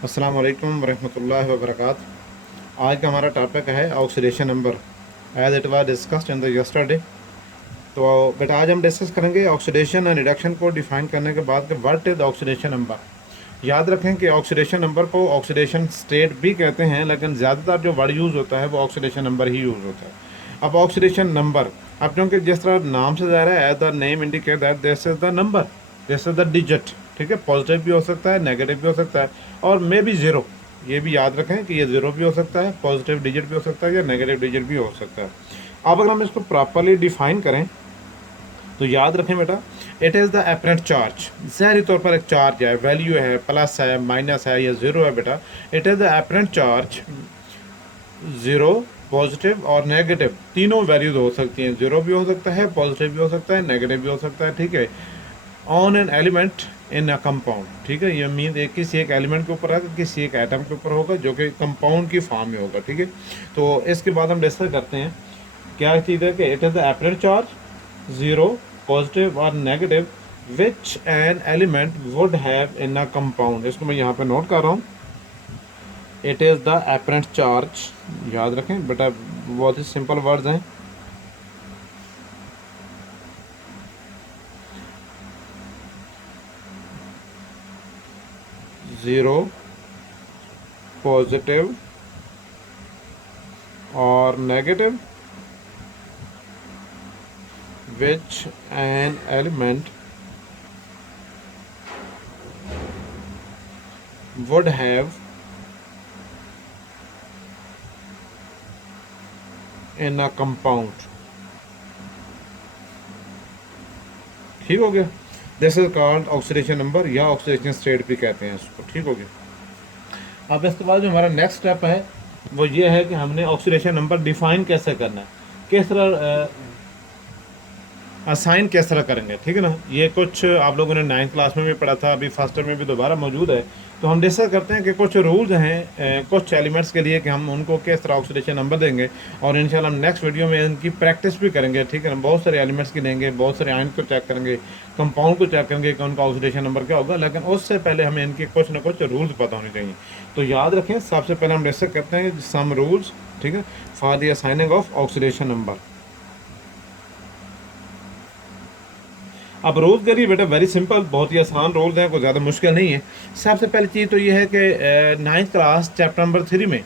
अस्सलाम वालेकुम वरहमतुल्लाहि वबरकातुहू। आज का हमारा टॉपिक है oxidation number as it was discussed in the yesterday. तो बेटा आज हम डिस्कस करेंगे ऑक्सीडेशन एंड रिडक्शन को डिफाइन करने के बाद व्हाट इज ऑक्सीडेशन नंबर। याद रखें कि ऑक्सीडेशन नंबर को ऑक्सीडेशन स्टेट भी कहते हैं, लेकिन ज़्यादातर जो वर्ड यूज़ होता है वो ऑक्सीडेशन नंबर ही यूज़ होता है। अब ऑक्सीडेशन नंबर, अब क्योंकि जिस तरह नाम से ज़ाहिर है, as the name indicate that this is the number, this is the digit. ठीक है, पॉजिटिव भी हो सकता है, नेगेटिव भी हो सकता है, और मे बी ज़ीरो। ये भी याद रखें कि ये ज़ीरो भी हो सकता है, पॉजिटिव डिजिट भी हो सकता है, या नेगेटिव डिजिट भी हो सकता है। अब अगर हम इसको प्रॉपरली डिफाइन करें तो याद रखें बेटा, it is the apparent charge. ज़ाहरी तौर पर एक चार्ज है, वैल्यू है, प्लस है, माइनस है या ज़ीरो है बेटा। It is the apparent charge, zero, positive और नेगेटिव तीनों वैल्यूज हो सकती हैं। ज़ीरो भी हो सकता है, पॉजिटिव भी हो सकता है, नेगेटिव भी हो सकता है। ठीक है, on an element in a compound. ठीक है, ये मीन एक किसी एक एलिमेंट के ऊपर आएगा, किसी एक एटम के ऊपर होगा, जो कि कंपाउंड की फॉर्म में होगा। ठीक है, तो इसके बाद हम डिस्कस करते हैं क्या चीज़ है कि it is the apparent charge, zero, positive और negative, which an element would have in a compound. इसको मैं यहाँ पे नोट कर रहा हूँ। It is the apparent charge, याद रखें बेटा, बहुत ही सिंपल वर्ड्स हैं। ज़ीरो, पॉजिटिव और negative, which an element would have in a compound। ठीक हो गया, this is called oxidation number या ऑक्सीडेशन स्टेट भी कहते हैं इसको। ठीक हो गया। अब इसके बाद जो हमारा नेक्स्ट स्टेप है वो ये है कि हमने ऑक्सीडेशन नंबर डिफाइन कैसे करना है, किस तरह असाइन किस तरह करेंगे। ठीक है ना, ये कुछ आप लोगों ने 9th क्लास में भी पढ़ा था, अभी फर्स्ट ईयर में भी दोबारा मौजूद है। तो हम डिस्कस करते हैं कि कुछ रूल्स हैं कुछ एलिमेंट्स के लिए कि हम उनको किस तरह ऑक्सीडेशन नंबर देंगे, और इंशाल्लाह हम नेक्स्ट वीडियो में इनकी प्रैक्टिस भी करेंगे। ठीक है ना, बहुत सारे एलिमेंट्स की लेंगे, बहुत सारे आयन को चेक करेंगे, कंपाउंड को चेक करेंगे कि उनका ऑक्सीडेशन नंबर क्या होगा, लेकिन उससे पहले हमें इनके कुछ ना कुछ रूल्स पता होने चाहिए। तो याद रखें, सबसे पहले हम डिस्कस करते हैं सम रूल्स, ठीक है, for the assigning of oxidation number. अब रूल्स करिए बेटा, वेरी सिंपल, बहुत ही आसान रूल्स हैं, कोई ज़्यादा मुश्किल नहीं है। सबसे पहली चीज़ तो ये है कि 9th क्लास चैप्टर नंबर 3 में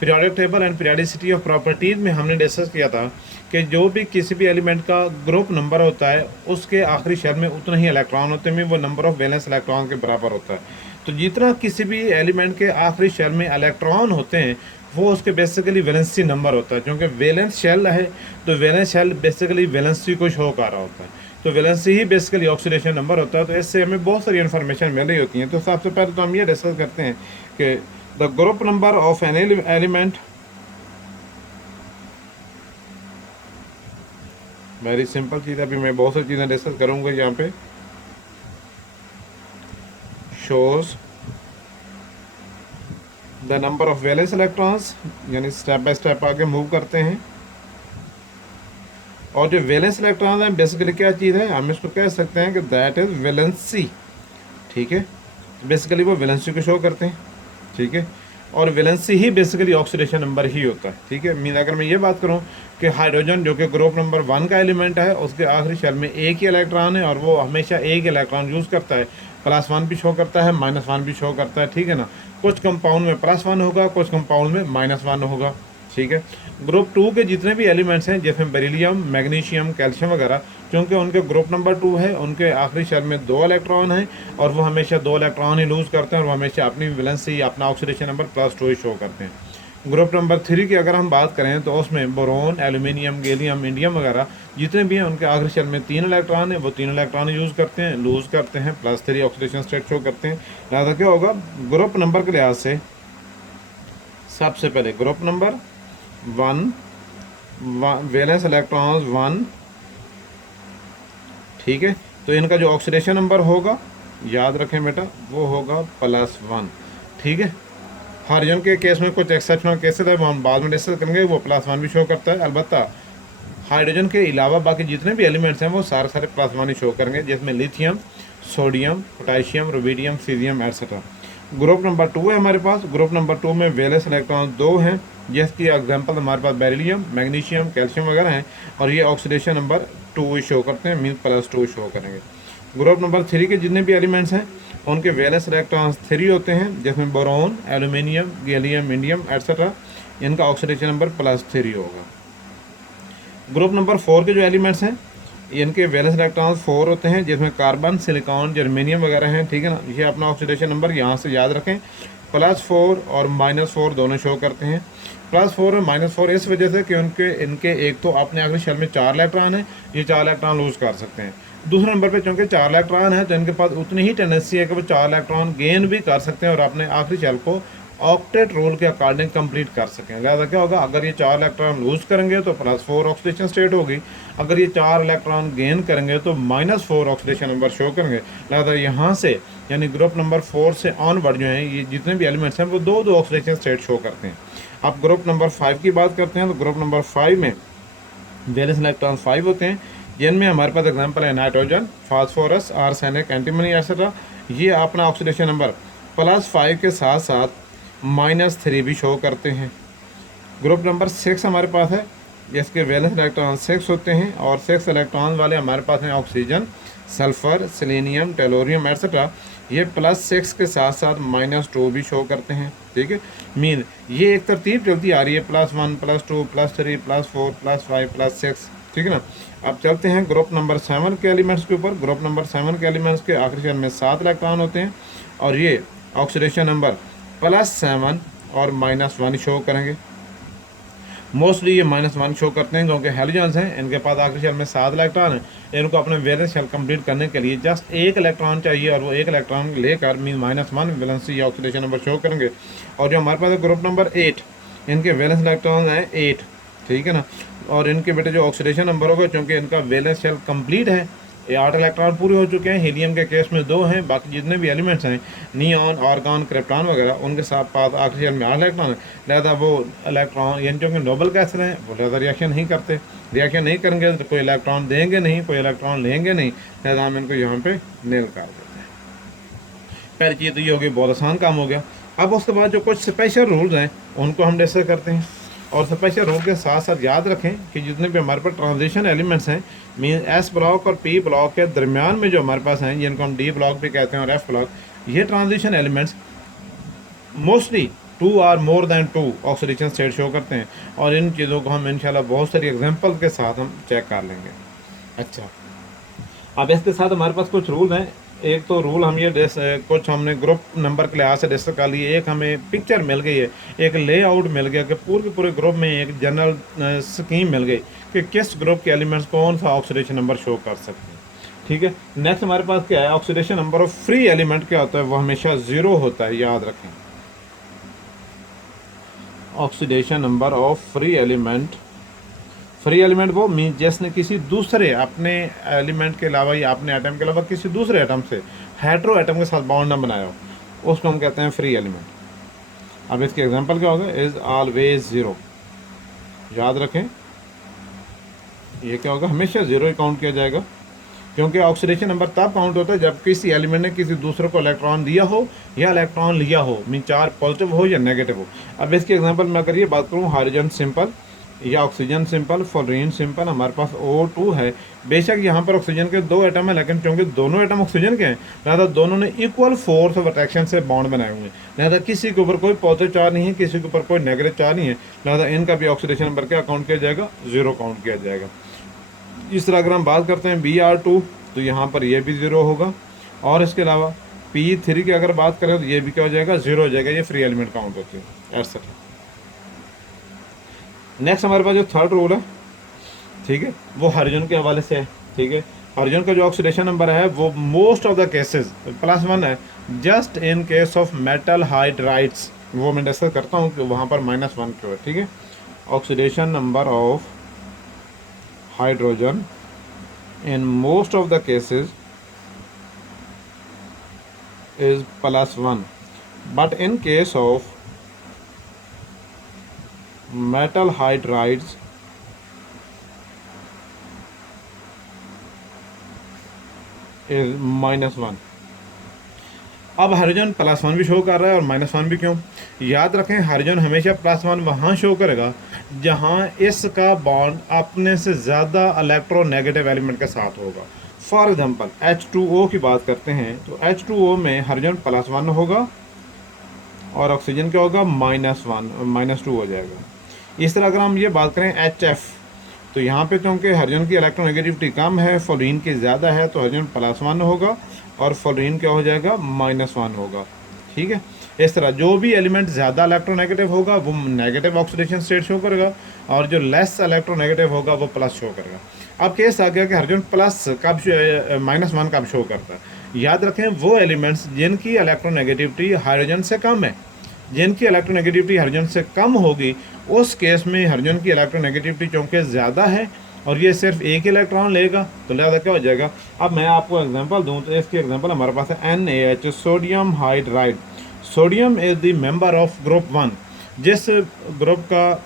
periodic table and periodicity of properties में हमने डिस्कस किया था कि जो भी किसी भी एलिमेंट का ग्रुप नंबर होता है उसके आखिरी शेल में उतना ही इलेक्ट्रॉन होते हैं, वो नंबर ऑफ वैलेंस इलेक्ट्रॉन के बराबर होता है। तो जितना किसी भी एलिमेंट के आखिरी शेल में इलेक्ट्रॉन होते हैं वो उसके बेसिकली वैलेंसी नंबर होता है। क्योंकि वैलेंस शेल है तो वैलेंस शेल बेसिकली वैलेंसी को शो कर रहा होता है, तो वैलेंसी ही बेसिकली ऑक्सीडेशन नंबर होता है। तो इससे हमें बहुत सारी इन्फॉर्मेशन मिल रही होती है। तो सबसे पहले तो हम ये डिस्कस करते हैं कि the group number of an element, very simple चीज़, अभी मैं बहुत सारी चीज़ें डिस्कस करूँगा यहाँ पे। Shows the number of valence electrons, यानी स्टेप बाय स्टेप आगे मूव करते हैं। और जो वैलेंस इलेक्ट्रॉन है बेसिकली क्या चीज़ है, हम इसको कह सकते हैं कि दैट इज वैलेंसी। ठीक है, बेसिकली वो वैलेंसी को शो करते हैं। ठीक है, और वैलेंसी ही बेसिकली ऑक्सीडेशन नंबर ही होता है। ठीक है, मीन अगर मैं ये बात करूं कि हाइड्रोजन जो कि ग्रुप नंबर 1 का एलिमेंट है, उसके आखिरी शेल में एक ही इलेक्ट्रॉन है और वो हमेशा एक इलेक्ट्रॉन यूज़ करता है, +1 भी शो करता है, -1 भी शो करता है। ठीक है ना, कुछ कंपाउंड में +1 होगा, कुछ कंपाउंड में -1 होगा। ठीक है, ग्रुप 2 के जितने भी एलिमेंट्स हैं जैसे बेरिलियम, मैग्नीशियम, कैल्शियम वगैरह, क्योंकि उनके ग्रुप नंबर 2 है, उनके आखिरी शेल में 2 इलेक्ट्रॉन हैं और वो हमेशा 2 इलेक्ट्रॉन ही लूज़ करते हैं और वो हमेशा अपनी वैलेंसी, अपना ऑक्सीडेशन नंबर +2 ही शो करते हैं। ग्रुप नंबर 3 की अगर हम बात करें तो उसमें बोरोन, एल्यूमिनियम, गैलियम, इंडियम वगैरह जितने भी हैं उनके आखिरी शेल में 3 इलेक्ट्रॉन है, वो 3 इलेक्ट्रॉन यूज़ करते हैं, लूज़ करते हैं, +3 ऑक्सीडेशन स्टेट शो करते हैं। लिहाजा क्या होगा, ग्रुप नंबर के लिहाज से सबसे पहले ग्रुप नंबर 1, वैलेंस इलेक्ट्रॉन्स 1। ठीक है, तो इनका जो ऑक्सीडेशन नंबर होगा, याद रखें बेटा, वो होगा +1। ठीक है, हाइड्रोजन के केस में कुछ एक्सेप्शनल केसेस है, वो हम बाद में डिस्कस करेंगे, वो +1 भी शो करता है। अलबत्ता हाइड्रोजन के अलावा बाकी जितने भी एलिमेंट्स हैं वो सारे सारे +1 ही शो करेंगे, जिसमें lithium, sodium, potassium, rubidium, caesium etcetera. Group number 2 है हमारे पास। ग्रुप नंबर 2 में वैलेंस इलेक्ट्रॉन 2 हैं, जिसकी एग्जांपल हमारे पास बेरिलियम, मैग्नीशियम, कैल्शियम वगैरह हैं, और ये ऑक्सीडेशन नंबर 2 शो करते हैं, मीन +2 शो करेंगे। ग्रुप नंबर 3 के जितने भी एलिमेंट्स हैं उनके वैलेंस इलेक्ट्रॉन्स 3 होते हैं, जिसमें boron, aluminium, gallium, indium etcetera, इनका ऑक्सीडेशन नंबर +3 होगा। ग्रुप नंबर 4 के जो एलिमेंट्स हैं इनके वैलेंस इलेक्ट्रॉन्स 4 होते हैं, जिसमें कार्बन, सिलिकॉन, जर्मेनियम वगैरह हैं, ठीक है ना। ये अपना ऑक्सीडेशन नंबर यहाँ से याद रखें, +4 और -4 दोनों शो करते हैं। +4 और -4 इस वजह से कि इनके एक तो अपने आखिरी शेल में 4 इलेक्ट्रॉन है, ये 4 इलेक्ट्रॉन लूज कर सकते हैं। दूसरे नंबर पे चूंकि 4 इलेक्ट्रॉन है तो इनके पास उतनी ही टेंडेंसी है कि वो 4 इलेक्ट्रॉन गेन भी कर सकते हैं और अपने आखिरी शेल को ऑक्टेट रूल के अकॉर्डिंग कंप्लीट कर सकें। लिहाजा क्या होगा, अगर ये 4 इलेक्ट्रॉन लूज करेंगे तो +4 ऑक्सीडेशन स्टेट होगी, अगर ये 4 इलेक्ट्रॉन गेन करेंगे तो -4 ऑक्सीडेशन नंबर शो करेंगे। लिहाजा यहाँ से यानी ग्रुप नंबर 4 से ऑनवर्ड जो है ये जितने भी एलिमेंट्स हैं वो 2 ऑक्सीडेशन स्टेट शो करते हैं। अब ग्रुप नंबर 5 की बात करते हैं तो ग्रुप नंबर 5 में वैलेंस इलेक्ट्रॉन 5 होते हैं, जिनमें हमारे पास एग्जांपल है nitrogen, phosphorus, arsenic, antimony etcetera. ये अपना ऑक्सीडेशन नंबर +5 के साथ साथ -3 भी शो करते हैं। ग्रुप नंबर 6 हमारे पास है, जिसके वैलेंस इलेक्ट्रॉन 6 होते हैं, और 6 इलेक्ट्रॉन वाले हमारे पास हैं oxygen, sulphur, selenium, tellurium etcetera. ये +6 के साथ साथ -2 भी शो करते हैं, ठीक है। मीन ये एक तरतीब चलती आ रही है, +1, +2, +3, +4, +5, +6, ठीक है ना। अब चलते हैं ग्रुप नंबर 7 के एलिमेंट्स के ऊपर। ग्रुप नंबर 7 के एलिमेंट्स के आखिरी शेल में 7 इलेक्ट्रॉन होते हैं, और ये ऑक्सीडेशन नंबर +7 और -1 शो करेंगे। मोस्टली ये -1 शो करते हैं क्योंकि हेलोजन्स हैं, इनके पास आखिरी शेल में 7 इलेक्ट्रॉन है। इनको अपने वैलेंस शेल कंप्लीट करने के लिए जस्ट 1 इलेक्ट्रॉन चाहिए, और वो 1 इलेक्ट्रॉन लेकर मीन -1 वैलेंसी या ऑक्सीडेशन नंबर शो करेंगे। और जो हमारे पास है ग्रुप नंबर 8, इनके वैलेंस इलेक्ट्रॉन हैं 8, ठीक है ना। और इनके बेटे जो ऑक्सीडेशन नंबर होगा, चूँकि इनका वैलेंस शेल कंप्लीट है, ये 8 इलेक्ट्रॉन पूरे हो चुके हैं। हीलियम के केस में 2 हैं, बाकी जितने भी एलिमेंट्स हैं नियॉन, आर्गॉन, क्रिप्टॉन वगैरह, उनके साथ पास आखिरी शेल में 8 इलेक्ट्रॉन है। लिहाजा वो इलेक्ट्रॉन यानी जो कि नोबल गैसेस हैं वो लिहाजा रिएक्शन नहीं करते। रिएक्शन नहीं करेंगे तो कोई इलेक्ट्रॉन देंगे नहीं, कोई इलेक्ट्रॉन लेंगे नहीं, लिहाजा हम इनको यहाँ पे नेल कर देते हैं। पहली चीज़ तो ये होगी, बहुत आसान काम हो गया। अब उसके बाद जो कुछ स्पेशल रूल्स हैं उनको हम डिस्कस करते हैं, और स्पेशल रूल के साथ साथ याद रखें कि जितने भी हमारे पास ट्रांजिशन एलिमेंट्स हैं, मीन एस ब्लॉक और पी ब्लॉक के दरमियान में जो हमारे पास हैं, जिनको हम डी ब्लॉक भी कहते हैं और एफ ब्लॉक, ये ट्रांजिशन एलिमेंट्स मोस्टली 2 और more than 2 oxidation state show करते हैं, और इन चीज़ों को हम इंशाल्लाह बहुत सारी एग्जांपल के साथ हम चेक कर लेंगे। अच्छा, अब इसके साथ हमारे पास कुछ रूल हैं। एक तो रूल हम ये कुछ हमने ग्रुप नंबर के लिहाज से डिस्कस कर लिए। एक हमें पिक्चर मिल गई है, एक लेआउट मिल गया कि पूरे के पूरे ग्रुप में एक जनरल स्कीम मिल गई कि किस ग्रुप के एलिमेंट्स कौन सा ऑक्सीडेशन नंबर शो कर सकते हैं, ठीक है। नेक्स्ट हमारे पास क्या है, oxidation number of free element क्या होता है, वो हमेशा 0 होता है, याद रखें। Oxidation number of free element वो मीन जिसने किसी दूसरे अपने एलिमेंट के अलावा या अपने एटम के अलावा किसी दूसरे एटम से हेटेरो एटम के साथ बॉन्ड ना बनाया हो, उसको हम कहते हैं फ्री एलिमेंट। अब इसके एग्जांपल क्या होगा, इज़ ऑलवेज 0, याद रखें। ये क्या होगा, हमेशा 0 ही काउंट किया जाएगा, क्योंकि ऑक्सीडेशन नंबर तब काउंट होता है जब किसी एलिमेंट ने किसी दूसरे को इलेक्ट्रॉन दिया हो या इलेक्ट्रॉन लिया हो, मीन चार्ज पॉजिटिव हो या नेगेटिव हो। अब इसके एग्जांपल मैं अगर ये बात करूँ, हाइड्रोजन सिंपल या ऑक्सीजन सिंपल, फ्लोरीन सिंपल, हमारे पास O2 है। बेशक यहाँ पर ऑक्सीजन के 2 एटम हैं, लेकिन क्योंकि दोनों एटम ऑक्सीजन के हैं, लिहाजा दोनों ने इक्वल फोर्स ऑफ अट्रैक्शन से बॉन्ड बनाए हुए हैं। लिहाजा किसी के ऊपर कोई पॉजिटिव चार्ज नहीं है, किसी के ऊपर कोई नेगेटिव चार्ज नहीं है, लिहाजा इनका भी ऑक्सीडेशन नंबर क्या काउंट किया जाएगा, 0 काउंट किया जाएगा। इस तरह अगर हम बात करते हैं Br2, तो यहाँ पर ये भी 0 होगा, और इसके अलावा P3 की अगर बात करें तो ये भी क्या हो जाएगा, 0 हो जाएगा। ये फ्री एलिमेंट काउंट होते हैं एटसेट्रा। नेक्स्ट हमारे पास जो थर्ड रूल है, ठीक है, वो हाइड्रोजन के हवाले से है, ठीक है। हाइड्रोजन का जो ऑक्सीडेशन नंबर है वो मोस्ट ऑफ द केसेस +1 है, just in case of metal hydrides, वो मैं डिस्कस करता हूँ कि वहाँ पर -1 क्यों है, ठीक है। Oxidation number of hydrogen in most of the cases is +1, but in case of metal hydrides is -1। अब हाइड्रोजन +1 भी शो कर रहा है और -1 भी। क्यों? याद रखें, हाइड्रोजन हमेशा +1 वहाँ शो करेगा जहाँ इसका बॉन्ड अपने से ज़्यादा इलेक्ट्रोनेगेटिव एलिमेंट के साथ होगा। फॉर एग्जांपल H2O की बात करते हैं तो H2O में हाइड्रोजन +1 होगा और ऑक्सीजन क्या होगा, -2 हो जाएगा। इस तरह अगर हम ये बात करें HF, तो यहाँ पे क्योंकि हाइड्रोजन की इलेक्ट्रोनेगेटिविटी कम है, फ्लोरीन की ज़्यादा है, तो हाइड्रोजन +1 होगा और फ्लोरीन क्या हो जाएगा, -1 होगा। ठीक है, इस तरह जो भी एलिमेंट ज़्यादा इलेक्ट्रोनेगेटिव होगा वो नेगेटिव ऑक्सीडेशन स्टेट शो करेगा और जो लेस इलेक्ट्रोनेगेटिव होगा वो प्लस शो करेगा। अब केस आ गया कि हाइड्रोजन प्लस कब -1 कब शो करता है। याद रखें, वो एलिमेंट्स जिनकी इलेक्ट्रोनेगेटिविटी हाइड्रोजन से कम है, जिनकी इलेक्ट्रोनेगेटिविटी हाइड्रोजन से कम होगी, उस केस में हाइड्रोजन की इलेक्ट्रोनेगेटिविटी चूँकि ज़्यादा है और ये सिर्फ एक इलेक्ट्रॉन लेगा, तो लिहाजा क्या हो जाएगा। अब मैं आपको एग्जांपल दूं तो इसकी एग्जांपल हमारे पास है NaH, sodium hydride. Sodium is the member of group 1, जिस ग्रुप का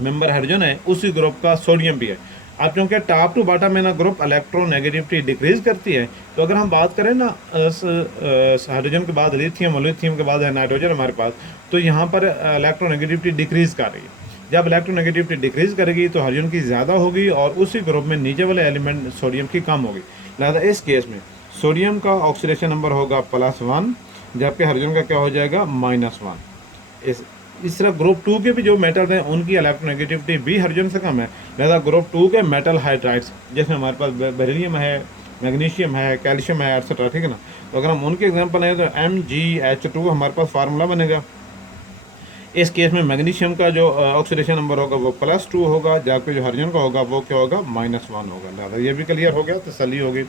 मेंबर हाइड्रोजन है उसी ग्रुप का सोडियम भी है। अब क्योंकि टॉप टू बॉटम में ना ग्रुप इलेक्ट्रोनेगेटिविटी डिक्रीज करती है, तो अगर हम बात करें ना हाइड्रोजन के बाद लिथियम, लिथियम के बाद है नाइट्रोजन हमारे पास, तो यहाँ पर इलेक्ट्रोनेगेटिविटी डिक्रीज कर रही है। जब इलेक्ट्रोनेगेटिविटी डिक्रीज करेगी तो हाइड्रोजन की ज़्यादा होगी और उसी ग्रुप में नीचे वाले एलिमेंट सोडियम की कम होगी। लिहाजा इस केस में सोडियम का ऑक्सीडेशन नंबर होगा +1, जबकि हाइड्रोजन का क्या हो जाएगा, -1। इस तरह ग्रुप 2 के भी जो मेटल हैं उनकी इलेक्ट्रोनेगेटिविटी भी हाइड्रोजन से कम है। लिहाजा ग्रुप 2 के मेटल हाइड्राइड्स, जैसे हमारे पास बेरिलियम है, मैग्नीशियम है, कैल्शियम है, एक्सेट्रा, ठीक है ना। तो अगर हम उनके एग्जांपल लें तो MgH2 हमारे पास फार्मूला बनेगा। इस केस में मैग्नीशियम का जो ऑक्सीडेशन नंबर होगा वो +2 होगा, जबकि जो हाइड्रोजन का होगा वो क्या होगा, -1 होगा। लिहाजा ये भी क्लियर हो गया, तसल्ली होगी।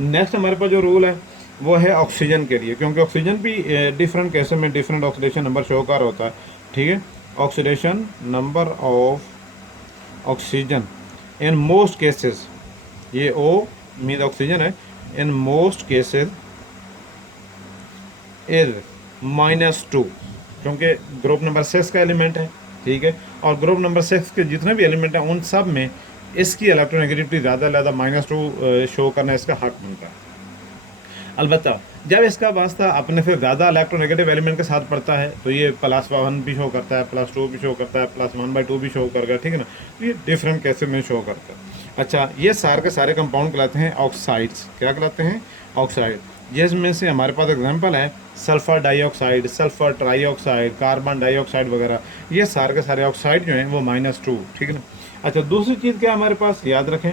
नेक्स्ट हमारे पास जो रूल है वो है ऑक्सीजन के लिए, क्योंकि ऑक्सीजन भी डिफरेंट केसेस में डिफरेंट ऑक्सीडेशन नंबर शो कर होता है। ठीक है, oxidation number of oxygen in most cases, ये O मीन ऑक्सीजन है, इन मोस्ट केसेस इज -2, क्योंकि ग्रुप नंबर 6 का एलिमेंट है। ठीक है, और ग्रुप नंबर 6 के जितने भी एलिमेंट हैं उन सब में इसकी इलेक्ट्रोनेगेटिविटी ज़्यादा -2 शो करना इसका हक बनता है। अलबत्ता जब इसका वास्ता अपने से ज़्यादा इलेक्ट्रोनेगेटिव एलिमेंट के साथ पड़ता है तो ये +1 भी शो करता है, +2 भी शो करता है, +1/2 भी शो करेगा। ठीक है ना, तो ये डिफरेंट केसेस में शो करता है। अच्छा, ये सारे के सारे कंपाउंड कहलाते हैं ऑक्साइड्स। क्या कहलाते हैं, ऑक्साइड। जिसमें से हमारे पास एग्जांपल है sulphur dioxide, sulphur trioxide, carbon dioxide वगैरह, ये सारे के सारे ऑक्साइड जो हैं वो -2। ठीक है ना। अच्छा, दूसरी चीज़ क्या हमारे पास, याद रखें,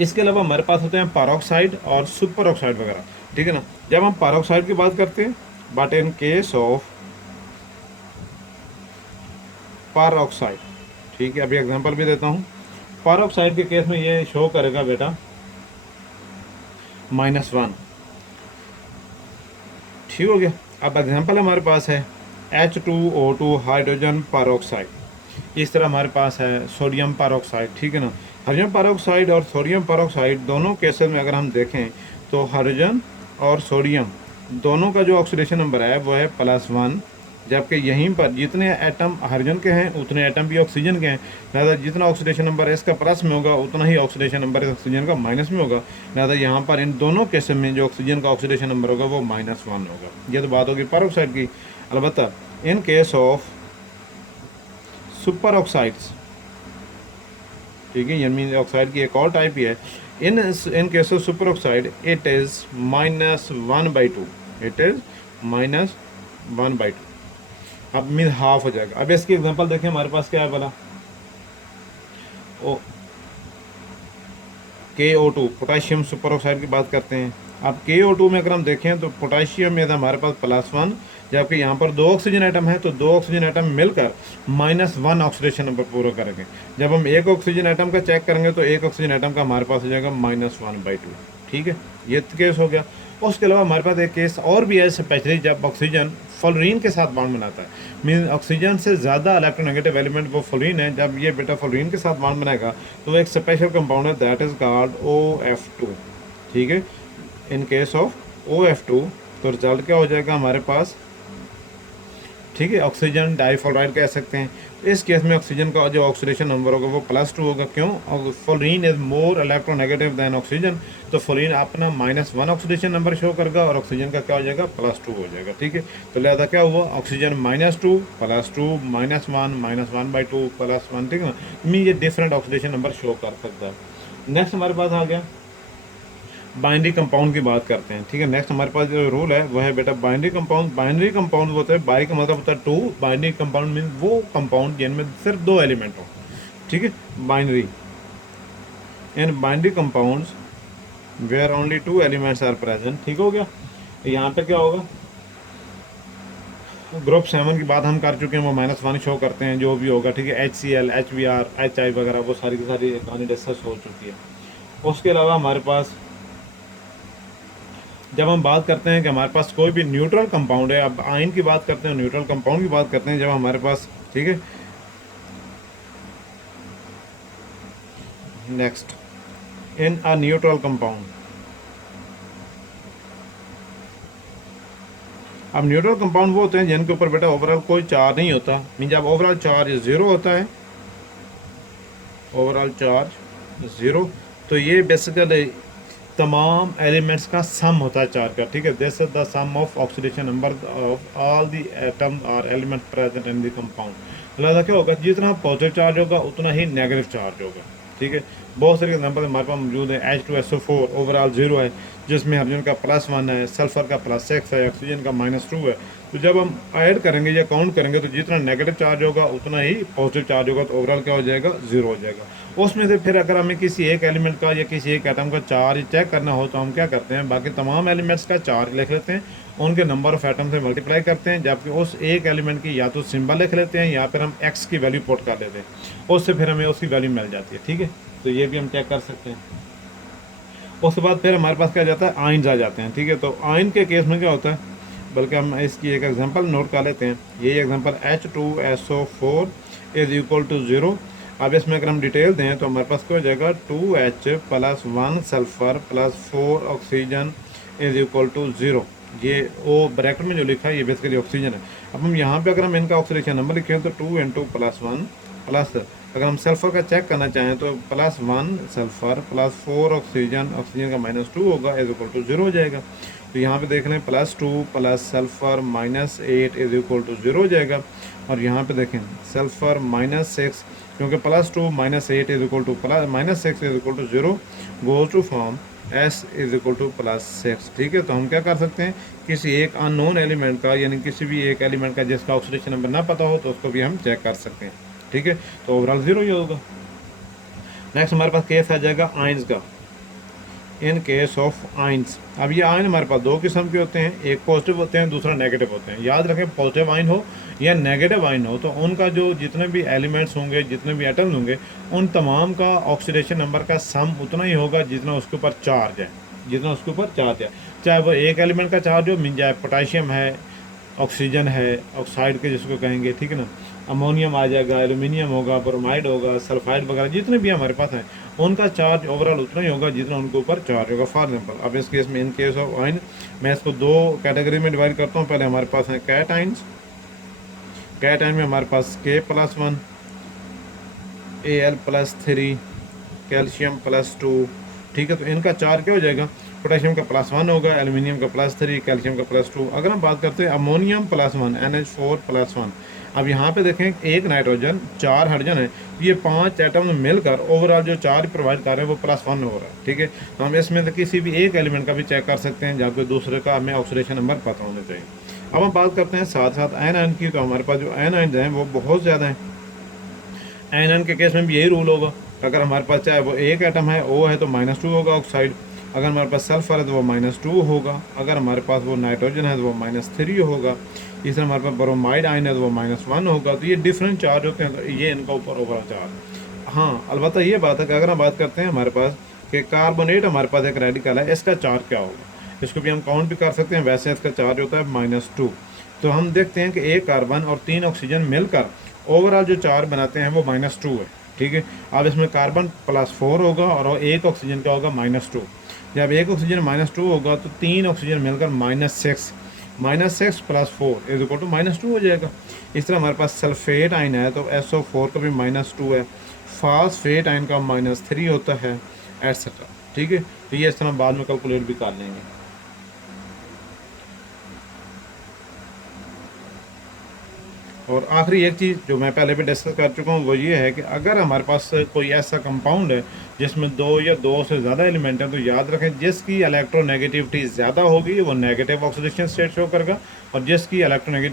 इसके अलावा हमारे पास होते हैं पैरोक्साइड और सुपर ऑक्साइड वगैरह। ठीक है ना, जब हम पैरोक्साइड की बात करते हैं, but in case of peroxide, ठीक है, अभी एग्जांपल भी देता हूँ। पैरोक्साइड के केस में ये शो करेगा बेटा -1। ठीक हो गया। अब एग्जांपल हमारे पास है H2O2 हाइड्रोजन पैरोक्साइड। इस तरह हमारे पास है सोडियम पैरोक्साइड। ठीक है ना, हाइड्रोजन पैरोक्साइड और सोडियम पैरोक्साइड दोनों केसेस में अगर हम देखें तो हाइड्रोजन और सोडियम दोनों का जो ऑक्सीडेशन नंबर है वो है +1, जबकि यहीं पर जितने एटम हाइड्रोजन के हैं उतने एटम भी ऑक्सीजन के हैं। लिहाजा जितना ऑक्सीडेशन नंबर है इसका प्लस में होगा उतना ही ऑक्सीडेशन नंबर है ऑक्सीजन का माइनस में होगा। लिहाजा यहाँ पर इन दोनों केसेस में जो ऑक्सीजन का ऑक्सीडेशन नंबर होगा वो -1 होगा। ये तो बात होगी पैरोक्साइड की। अलबत्ता in case of super oxides, ठीक है, यानी ऑक्साइड की एक और टाइप ही है, in case of super oxide it is -1/2, it is -1/2। अब मीन हाफ हो जाएगा। अब इसकी एग्जांपल देखें, हमारे पास क्या है बोला, ओ KO2 पोटाशियम सुपर ऑक्साइड की बात करते हैं। अब KO2 में अगर हम देखें तो पोटाशियम में हमारे पास +1, जबकि यहाँ पर 2 ऑक्सीजन आइटम है तो 2 ऑक्सीजन आइटम मिलकर -1 ऑक्सीडेशन नंबर पूरा करेंगे। जब हम एक ऑक्सीजन आइटम का चेक करेंगे तो एक ऑक्सीजन आइटम का हमारे पास हो जाएगा -1/2। ठीक है, ये तो केस हो गया। उसके अलावा हमारे पास एक केस और भी है स्पेशली जब ऑक्सीजन फ्लोरीन के साथ बॉन्ड बनाता है, मीन ऑक्सीजन से ज़्यादा इलेक्ट्रोनेगेटिव एलिमेंट वो फ्लोरीन है। जब ये बेटा फ्लोरीन के साथ बॉन्ड बनाएगा तो एक स्पेशल कंपाउंड है दैट इज़ कॉल्ड OF2। ठीक है, इन केस ऑफ OF2 तो रिजल्ट क्या हो जाएगा हमारे पास, ठीक है, ऑक्सीजन डाइफ्लोराइड कह सकते हैं। इस केस में ऑक्सीजन का जो ऑक्सीडेशन नंबर होगा वो +2 होगा। क्यों? Fluorine is more electronegative than oxygen, तो फ्लोरीन अपना -1 ऑक्सीडेशन नंबर शो करेगा और ऑक्सीजन का क्या हो जाएगा, +2 हो जाएगा। ठीक है, तो लिहाजा क्या हुआ, ऑक्सीजन -2 +2 -1 -1/2 +1, ठीक है ना, मीन ये डिफरेंट ऑक्सीडेशन नंबर शो कर सकता है। नेक्स्ट हमारे पास आ गया बाइनरी कंपाउंड की बात करते हैं। ठीक है, नेक्स्ट हमारे पास जो रूल है वो है बेटा बाइनरी कंपाउंड। बाइनरी कंपाउंड होता है, बाई का मतलब होता है 2, बाइनरी कंपाउंड मीन वो कंपाउंड जिनमें सिर्फ 2 एलिमेंट हो। ठीक है, binary in binary compounds where only 2 elements are present. ठीक हो गया, यहाँ पे क्या होगा, ग्रुप 7 की बात हम कर चुके हैं, वो -1 शो करते हैं जो भी होगा। ठीक है, HCl HBr HI वगैरह वो सारी की सारी कहानी डिस्कस हो चुकी है। उसके अलावा हमारे पास जब हम बात करते हैं कि हमारे पास कोई भी न्यूट्रल कंपाउंड है, अब आयन की बात करते हैं, न्यूट्रल कंपाउंड की बात करते हैं, जब हमारे पास, ठीक है, next in a neutral compound. अब न्यूट्रल कंपाउंड वो होते हैं जिनके ऊपर बेटा ओवरऑल कोई चार्ज नहीं होता, मीन जब ओवरऑल चार्ज 0 होता है, ओवरऑल चार्ज 0, तो ये बेसिकली तमाम एलिमेंट्स का सम होता है चार्ज का। ठीक है, this is the sum of oxidation number of all the atoms और element present in the compound. लिहाजा क्या होगा, जितना पॉजिटिव चार्ज होगा उतना ही नेगेटिव चार्ज होगा। ठीक है, बहुत सारे एग्जाम्पल हमारे पास मौजूद है। H2SO4 ओवरऑल 0 है, जिसमें हाइड्रोजन का +1 है, सल्फर का +6 है, ऑक्सीजन का -2 है। तो जब हम ऐड करेंगे या काउंट करेंगे तो जितना नेगेटिव चार्ज होगा उतना ही पॉजिटिव चार्ज होगा, तो ओवरऑल क्या हो जाएगा, 0 हो जाएगा। उसमें से फिर अगर हमें किसी एक एलिमेंट का या किसी एक एटम का चार्ज चेक करना हो तो हम क्या करते हैं, बाकी तमाम एलिमेंट्स का चार्ज लिख लेते हैं, उनके नंबर ऑफ एटम से मल्टीप्लाई करते हैं, जबकि उस एक एलिमेंट की या तो सिंबल लिख लेते हैं या फिर हम x की वैल्यू पुट कर लेते हैं, उससे फिर हमें उसकी वैल्यू मिल जाती है। ठीक है, तो ये भी हम चेक कर सकते हैं। उसके बाद फिर हमारे पास क्या जाता है, आयन्स आ जाते हैं। ठीक है, तो आयन के केस में क्या होता है, बल्कि हम इसकी एक एग्जांपल नोट कर लेते हैं। ये example H2SO4 is equal to 0। अब इसमें अगर हम डिटेल दें तो हमारे पास क्या हो जाएगा, 2H + 1 sulphur + 4 oxygen is equal to 0। ये ओ ब्रैकेट में जो लिखा है ये बेसिकली ऑक्सीजन है। अब हम यहाँ पे अगर हम इनका ऑक्सीडेशन नंबर लिखें तो 2 × +1 प्लस, अगर हम सल्फर का चेक करना चाहें तो +1 सल्फर + 4 ऑक्सीजन, ऑक्सीजन का -2 होगा, इज इक्वल टू 0 हो जाएगा। तो यहाँ पे देख लें +2 + सल्फर -8 इज इक्वल टू 0 हो जाएगा। और यहाँ पे देखें सल्फर -6, क्योंकि +2 -8 is equal to -6 is equal to 0 goes to form S is equal to +6। ठीक है, तो हम क्या कर सकते हैं, किसी एक अननोन एलिमेंट का, यानी किसी भी एक एलिमेंट का जिसका ऑक्सीडेशन नंबर ना पता हो तो उसको भी हम चेक कर सकते हैं। ठीक है, तो ओवरऑल 0 ही होगा। नेक्स्ट हमारे पास केस आ जाएगा आयंस का। इन केस ऑफ आयंस, अब ये आयन हमारे पास 2 किस्म के होते हैं, एक पॉजिटिव होते हैं, दूसरा नेगेटिव होते हैं। याद रखें, पॉजिटिव आयन हो या नेगेटिव आयन हो तो उनका जो जितने भी एलिमेंट्स होंगे, जितने भी एटम्स होंगे, उन तमाम का ऑक्सीडेशन नंबर का सम उतना ही होगा जितना उसके ऊपर चार्ज है, जितना उसके ऊपर चार्ज है। चाहे वो एक एलिमेंट का चार्ज हो, मिल जाए पोटाशियम है, ऑक्सीजन है, ऑक्साइड के जिसको कहेंगे, ठीक है ना, अमोनियम आ जाएगा, एल्यूमिनियम होगा, ब्रोमाइड होगा, सल्फाइड वगैरह जितने भी हमारे पास हैं, उनका चार्ज ओवरऑल उतना ही होगा जितना उनके ऊपर चार्ज होगा। फॉर एग्जाम्पल अब इस केस में, इन केस ऑफ आयन, मैं इसको 2 कैटेगरी में डिवाइड करता हूँ। पहले हमारे पास है कैट आयन्स। कैट आयन में हमारे पास K+1, Al+3, कैल्शियम +2। ठीक है, तो इनका चार्ज क्या हो जाएगा, पोटेशियम का +1 होगा, एल्यूमिनियम का +3, कैल्शियम का +2। अगर हम बात करते हैं अमोनियम +1 NH4+1, अब यहाँ पे देखें एक नाइट्रोजन 4 हाइड्रोजन है, ये 5 एटम मिलकर ओवरऑल जो चार्ज प्रोवाइड कर रहे हैं वो +1 हो रहा है। ठीक है, तो हम इसमें से किसी भी एक एलिमेंट का भी चेक कर सकते हैं, जबकि दूसरे का हमें ऑक्सीडेशन नंबर पता होना चाहिए। अब हम बात करते हैं साथ साथ एनायन की, तो हमारे पास जो एनायन हैं वो बहुत ज़्यादा हैं। एनायन के केस में भी यही रूल होगा, अगर हमारे पास चाहे वो एक एटम है, O है तो -2 होगा ऑक्साइड, अगर हमारे पास सल्फर है तो वो -2 होगा, अगर हमारे पास वो नाइट्रोजन है तो वो -3 होगा, इस तरह हमारे पास ब्रोमाइड आयन है तो वो -1 होगा। तो ये डिफरेंट चार्ज होते हैं, तो ये इनका ऊपर ओवरऑल चार्ज। हाँ, अलबत्ता ये बात है कि अगर हम बात करते हैं हमारे पास कि कार्बोनेट हमारे पास एक रेडिकल है, इसका चार्ज क्या होगा, इसको भी हम काउंट भी कर सकते हैं। वैसे इसका चार्ज होता है -2। तो हम देखते हैं कि एक कार्बन और 3 ऑक्सीजन मिलकर ओवरऑल जो चार्ज बनाते हैं वो -2 है। ठीक है, अब इसमें कार्बन +4 होगा और एक ऑक्सीजन क्या होगा, -2। जब एक ऑक्सीजन -2 होगा तो 3 ऑक्सीजन मिलकर -6, -6 + 4 इज इक्वल टू -2 हो जाएगा। इस तरह हमारे पास सल्फेट आयन है तो SO4 का भी -2 है, फास्फेट आयन का -3 होता है, एटसेट्रा। ठीक है, तो ये इस तरह बाद में कैलकुलेट भी कर लेंगे। और आखिरी एक चीज़ जो मैं पहले भी डिस्कस कर चुका हूँ वो ये है कि अगर हमारे पास कोई ऐसा कंपाउंड है जिसमें 2 या 2 से ज़्यादा एलिमेंट हैं, तो याद रखें जिसकी इलेक्ट्रोनेगेटिविटी ज़्यादा होगी वो नेगेटिव ऑक्सीडेशन स्टेट शो करेगा, और जिसकी इलेक्ट्रोनेगेटिव